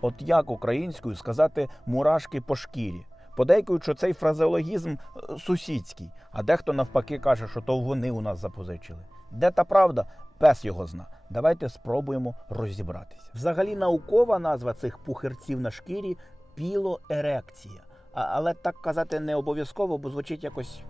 От як українською сказати мурашки по шкірі? Подейкують, що цей фразеологізм е, сусідський, а дехто навпаки каже, що то вони у нас запозичили. Де та правда? Пес його зна. Давайте спробуємо розібратися. Взагалі, наукова назва цих пухирців на шкірі пілоерекція. Але так казати не обов'язково, бо звучить якось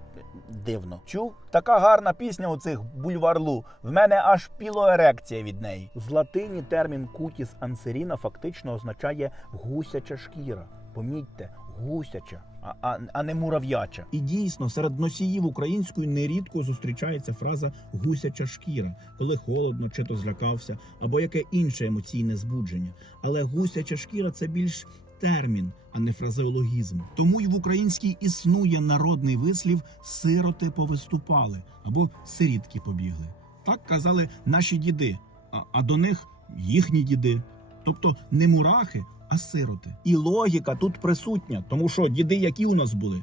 дивно. Чув? Така гарна пісня у цих бульварлу. В мене аж пілоерекція від неї. З латині термін кутіс ансеріна фактично означає гусяча шкіра. Помітьте, гусяча, а, а, а не мурав'яча. І дійсно, серед носіїв української нерідко зустрічається фраза гусяча шкіра, коли холодно чи то злякався, або яке інше емоційне збудження. Але гусяча шкіра це більш термін, а не фразеологізм. Тому й в українській існує народний вислів сироти повиступали або сирітки побігли. Так казали наші діди, а, а до них їхні діди. Тобто не мурахи, а сироти. І логіка тут присутня, тому що діди, які у нас були?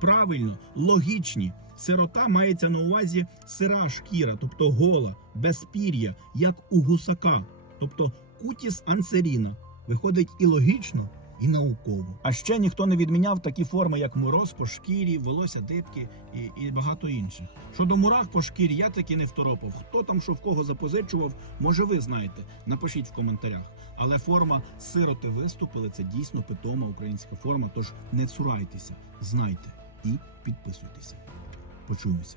Правильно, логічні. Сирота мається на увазі сира шкіра, тобто гола, без пір'я, як у гусака, тобто кутіс ансеріна. Виходить і логічно, і науково. А ще ніхто не відміняв такі форми, як мороз по шкірі, волосся дибки і, і багато інших. Щодо мурах по шкірі, я таки не второпав. Хто там що в кого запозичував, може ви знаєте. Напишіть в коментарях. Але форма сироти виступили це дійсно питома українська форма. Тож не цурайтеся, знайте і підписуйтеся. Почуємося.